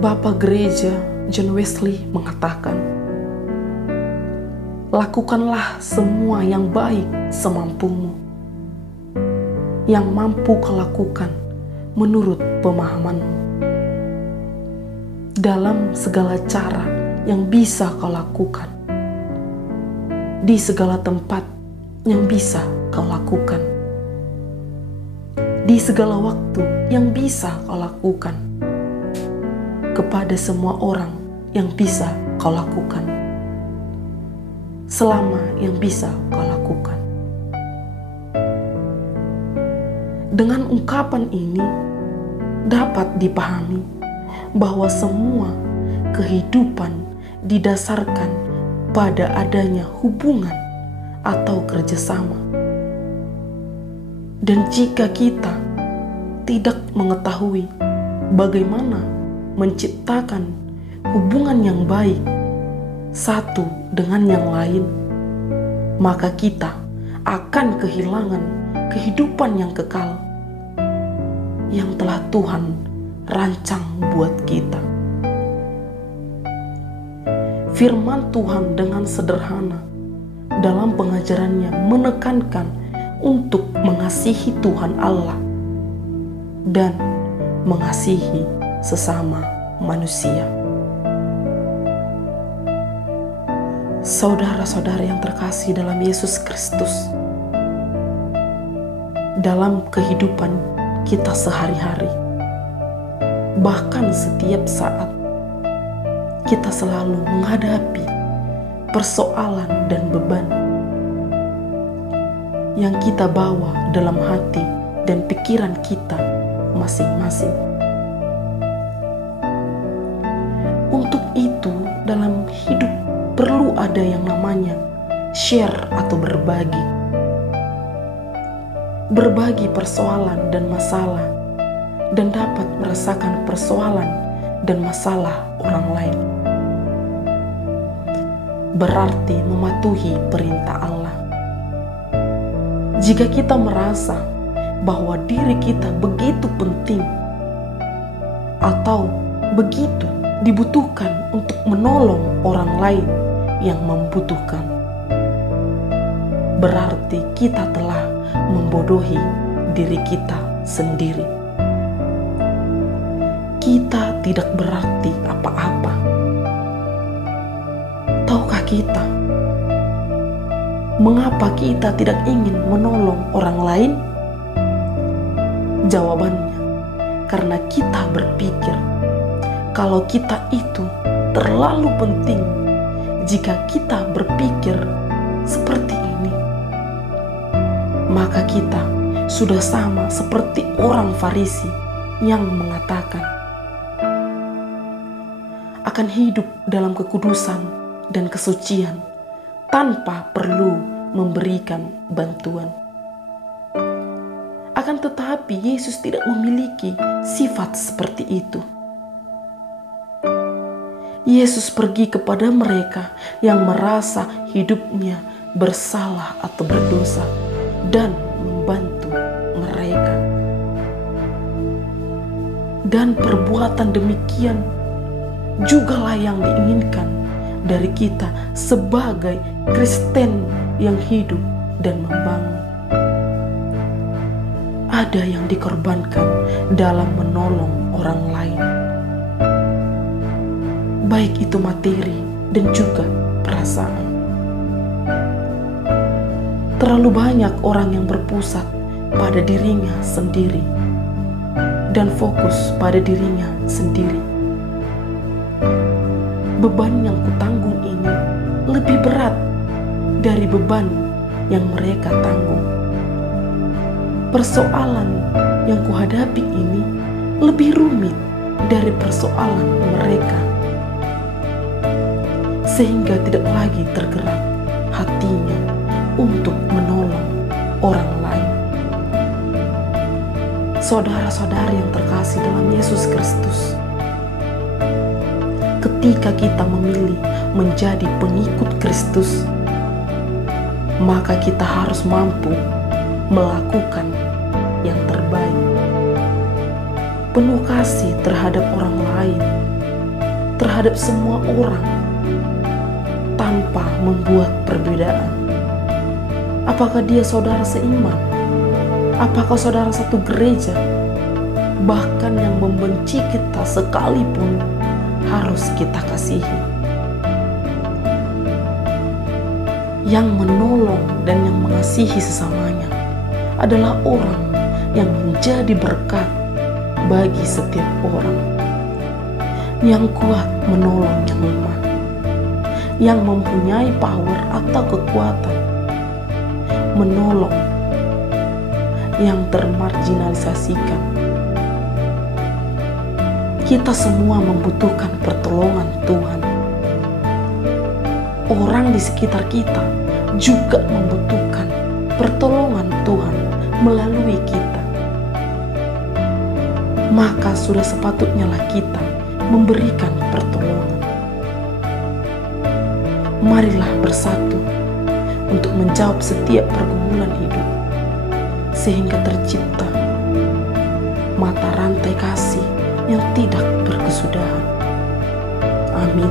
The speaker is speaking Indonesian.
Bapak Gereja John Wesley mengatakan, lakukanlah semua yang baik semampumu, yang mampu kau lakukan menurut pemahamanmu, dalam segala cara yang bisa kau lakukan, di segala tempat yang bisa kau lakukan, di segala waktu yang bisa kau lakukan, kepada semua orang yang bisa kau lakukan, selama yang bisa kau lakukan. Dengan ungkapan ini dapat dipahami bahwa semua kehidupan didasarkan pada adanya hubungan atau kerjasama. Dan jika kita tidak mengetahui bagaimana menciptakan hubungan yang baik satu dengan yang lain, maka kita akan kehilangan kehidupan yang kekal yang telah Tuhan rancang buat kita. Firman Tuhan dengan sederhana dalam pengajarannya menekankan untuk mengasihi Tuhan Allah dan mengasihi sesama manusia. Saudara-saudara yang terkasih dalam Yesus Kristus, dalam kehidupan kita sehari-hari, bahkan setiap saat, kita selalu menghadapi persoalan dan beban yang kita bawa dalam hati dan pikiran kita masing-masing. Untuk itu, dalam hidup perlu ada yang namanya share atau berbagi. Berbagi persoalan dan masalah, dan dapat merasakan persoalan dan masalah orang lain. Berarti mematuhi perintah Allah. Jika kita merasa bahwa diri kita begitu penting atau begitu dibutuhkan untuk menolong orang lain yang membutuhkan, berarti kita telah membodohi diri kita sendiri. Kita tidak berarti apa-apa. Tahukah kita mengapa kita tidak ingin menolong orang lain? Jawabannya, karena kita berpikir kalau kita itu terlalu penting. Jika kita berpikir seperti ini, maka kita sudah sama seperti orang Farisi yang mengatakan akan hidup dalam kekudusan dan kesucian tanpa perlu memberikan bantuan. Akan tetapi Yesus tidak memiliki sifat seperti itu. Yesus pergi kepada mereka yang merasa hidupnya bersalah atau berdosa dan membantu mereka. Dan perbuatan demikian jugalah yang diinginkan dari kita sebagai Kristen yang hidup dan membangun. Ada yang dikorbankan dalam menolong orang lain, baik itu materi dan juga perasaan. Terlalu banyak orang yang berpusat pada dirinya sendiri dan fokus pada dirinya sendiri. Beban yang kutanggung ini lebih berat dari beban yang mereka tanggung. Persoalan yang kuhadapi ini lebih rumit dari persoalan mereka, sehingga tidak lagi tergerak hatinya untuk menolong orang lain. Saudara-saudari yang terkasih dalam Yesus Kristus, ketika kita memilih menjadi pengikut Kristus, maka kita harus mampu melakukan yang terbaik, penuh kasih terhadap orang lain, terhadap semua orang tanpa membuat perbedaan. Apakah dia saudara seiman? Apakah saudara satu gereja? Bahkan yang membenci kita sekalipun harus kita kasihi. Yang menolong dan yang mengasihi sesamanya adalah orang yang menjadi berkat bagi setiap orang. Yang kuat menolong yang lemah, yang mempunyai power atau kekuatan menolong yang termarginalisasikan. Kita semua membutuhkan pertolongan Tuhan. Orang di sekitar kita juga membutuhkan pertolongan Tuhan melalui kita. Maka sudah sepatutnya lah kita memberikan pertolongan. Marilah bersatu untuk menjawab setiap pergumulan hidup, sehingga tercipta mata rantai kasih yang tidak berkesudahan. Amin.